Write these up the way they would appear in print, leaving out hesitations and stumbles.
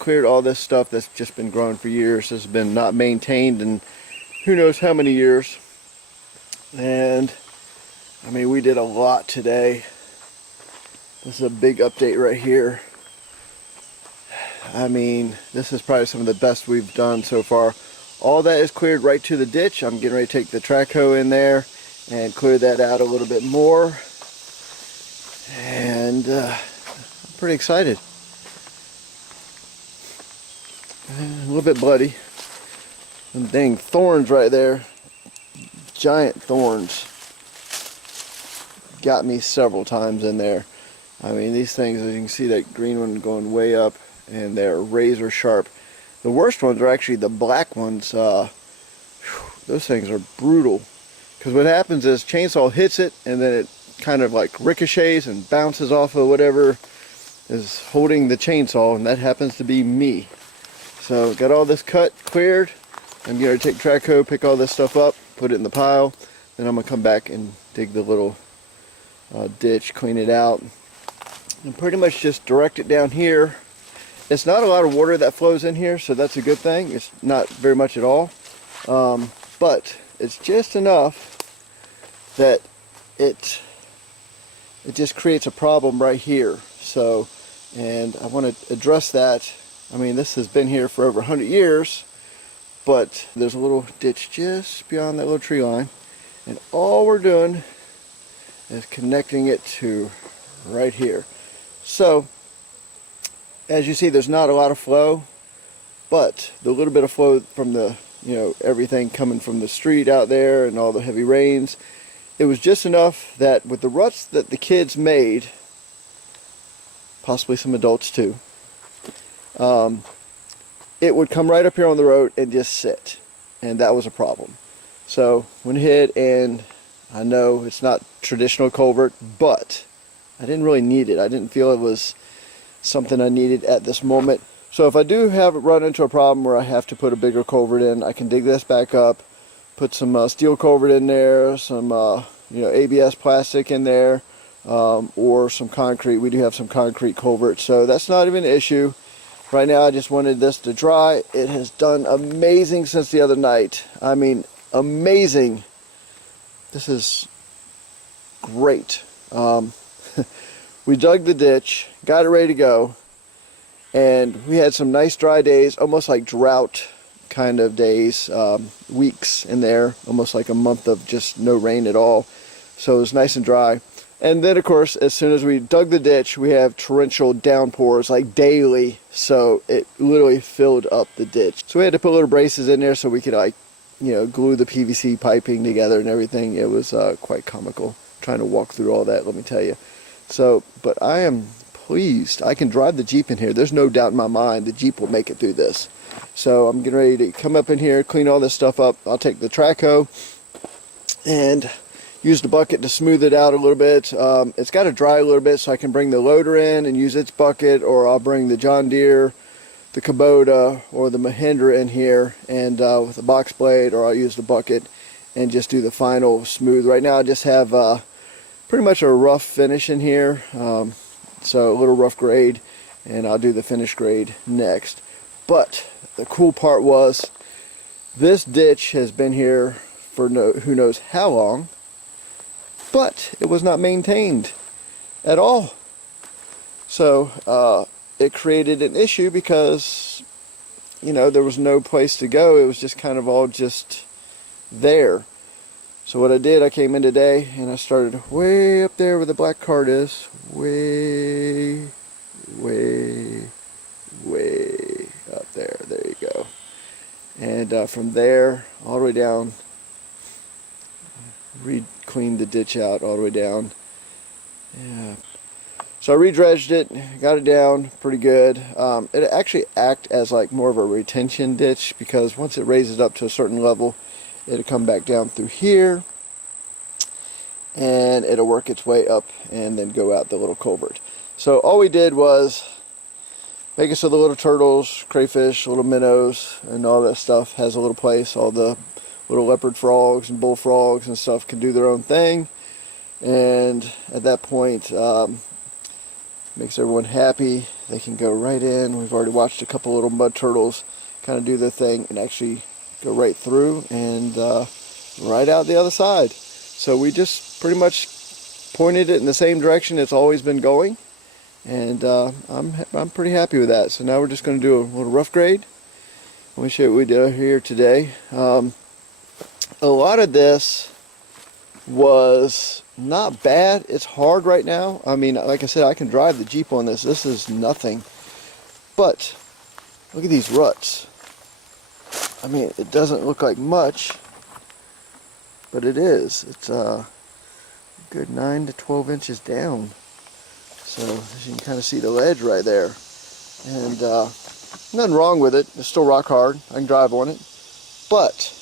cleared all this stuff that's just been growing for years. This has been not maintained in who knows how many years. And I mean, we did a lot today. This is a big update right here. I mean, this is probably some of the best we've done so far. All that is cleared right to the ditch. I'm getting ready to take the track hoe in there and clear that out a little bit more. And I'm pretty excited. A little bit bloody. Some dang thorns right there. Giant thorns. Got me several times in there. I mean, these things, as you can see, that green one going way up, and they're razor sharp. The worst ones are actually the black ones. Those things are brutal. Because what happens is chainsaw hits it, and then it kind of like ricochets and bounces off of whatever is holding the chainsaw, and that happens to be me. So got all this cut, cleared. I'm going to take track hoe, pick all this stuff up, put it in the pile. Then I'm going to come back and dig the little ditch, clean it out, and pretty much just direct it down here. It's not a lot of water that flows in here, so that's a good thing. It's not very much at all, but it's just enough that it just creates a problem right here. So, and I want to address that. I mean, this has been here for over 100 years, but there's a little ditch just beyond that little tree line, and all we're doing is connecting it to right here. So as you see, there's not a lot of flow, but the little bit of flow from the, you know, everything coming from the street out there and all the heavy rains, it was just enough that with the ruts that the kids made, possibly some adults too, it would come right up here on the road and just sit, and that was a problem. So when it hit, and I know it's not traditional culvert, but I didn't really need it. I didn't feel it was something I needed at this moment. So if I do have run into a problem where I have to put a bigger culvert in, I can dig this back up, put some steel culvert in there, some you know, ABS plastic in there, or some concrete. We do have some concrete culvert, so that's not even an issue. Right now I just wanted this to dry. It has done amazing since the other night. I mean, amazing. This is great. We dug the ditch, got it ready to go, and we had some nice dry days, almost like drought kind of days, weeks in there, almost like a month of just no rain at all. So it was nice and dry. And then, of course, as soon as we dug the ditch, we have torrential downpours like daily, so it literally filled up the ditch. So we had to put little braces in there so we could, like, you know, glue the PVC piping together and everything. It was quite comical trying to walk through all that, let me tell you. So, but I am pleased. I can drive the Jeep in here. There's no doubt in my mind the Jeep will make it through this. So I'm getting ready to come up in here, clean all this stuff up. I'll take the track hoe and use the bucket to smooth it out a little bit. It's got to dry a little bit so I can bring the loader in and use its bucket, or I'll bring the John Deere, the Kubota, or the Mahindra in here and with a box blade, or I'll use the bucket and just do the final smooth. Right now I just have pretty much a rough finish in here, so a little rough grade, and I'll do the finish grade next. But the cool part was this ditch has been here for who knows how long, but it was not maintained at all. So it created an issue because, you know, there was no place to go. It was just kind of all just there. So what I did, I came in today and I started way up there where the black cart is. Way up there. There you go. And from there all the way down, cleaned the ditch out all the way down. Yeah. So I re-dredged it, got it down pretty good. It actually acts as like more of a retention ditch, because once it raises up to a certain level, it'll come back down through here and it'll work its way up and then go out the little culvert. So all we did was make it so the little turtles, crayfish, little minnows, and all that stuff has a little place. All the little leopard frogs and bullfrogs and stuff can do their own thing. And at that point, makes everyone happy they can go right in. We've already watched a couple little mud turtles kind of do their thing and actually go right through and right out the other side. So we just pretty much pointed it in the same direction it's always been going, and I'm pretty happy with that. So now we're just going to do a little rough grade. Let me show you what we did here today. A lot of this was not bad. It's hard right now. I mean, like I said, I can drive the Jeep on this. This is nothing. But look at these ruts. I mean, it doesn't look like much, but it is. It's a good 9 to 12 inches down. So as you can kind of see the ledge right there. And nothing wrong with it. It's still rock hard. I can drive on it. But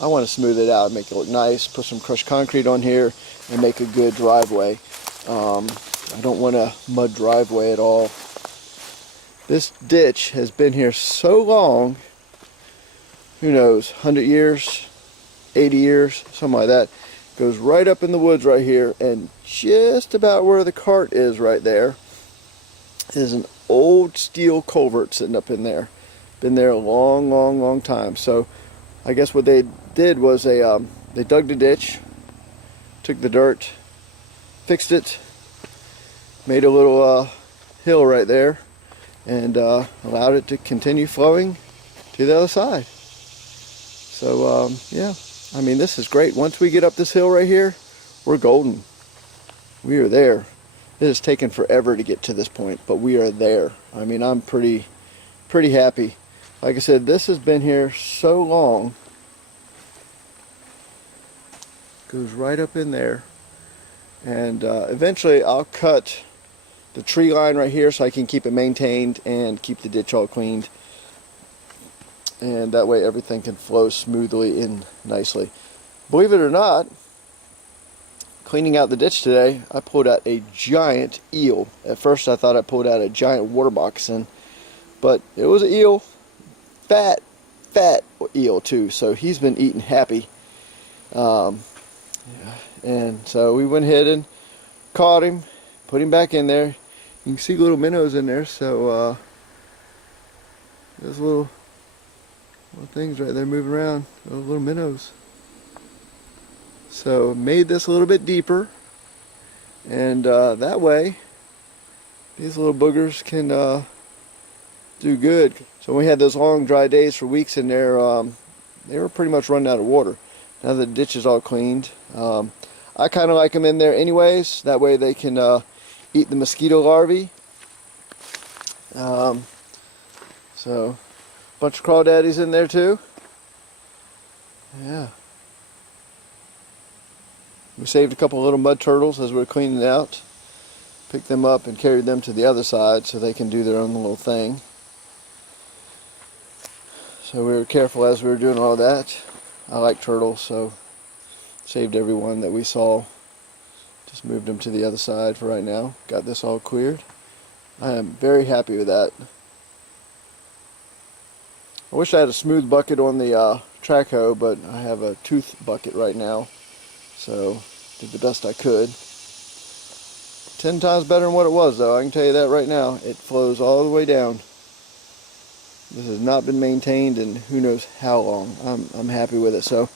I want to smooth it out, make it look nice, put some crushed concrete on here, and make a good driveway. I don't want a mud driveway at all. This ditch has been here so long, who knows, 100 years, 80 years, something like that. Goes right up in the woods right here, and just about where the cart is right there is an old steel culvert sitting up in there. Been there a long time. So I guess what they did was they dug the ditch, took the dirt, fixed it, made a little hill right there, and allowed it to continue flowing to the other side. So yeah, I mean, this is great. Once we get up this hill right here, we're golden. We are there. It has taken forever to get to this point, but we are there. I mean, I'm pretty happy. Like I said, this has been here so long. Goes right up in there, and eventually I'll cut the tree line right here so I can keep it maintained and keep the ditch all cleaned, and that way everything can flow smoothly in nicely. Believe it or not, cleaning out the ditch today, I pulled out a giant eel. At first I thought I pulled out a giant water moccasin, but it was an eel. Fat eel too, so he's been eating happy. Yeah. And so we went ahead and caught him, put him back in there. You can see little minnows in there, so there's little things right there moving around, those little minnows. So made this a little bit deeper, and that way these little boogers can do good. So when we had those long dry days for weeks in there, they were pretty much running out of water. Now the ditch is all cleaned. I kind of like them in there anyways. That way they can eat the mosquito larvae. So a bunch of crawdaddies in there too. Yeah. We saved a couple little mud turtles as we were cleaning it out. Picked them up and carried them to the other side so they can do their own little thing. So we were careful as we were doing all that. I like turtles, so saved every one that we saw. Just moved them to the other side for right now. Got this all cleared. I am very happy with that. I wish I had a smooth bucket on the track hoe, but I have a tooth bucket right now. So did the best I could. 10 times better than what it was though, I can tell you that right now. It flows all the way down. This has not been maintained in who knows how long. I'm happy with it. So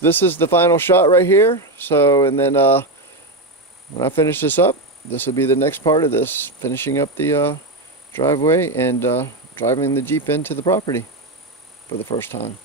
this is the final shot right here. So, and then when I finish this up, this will be the next part of this, finishing up the driveway and driving the Jeep into the property for the first time.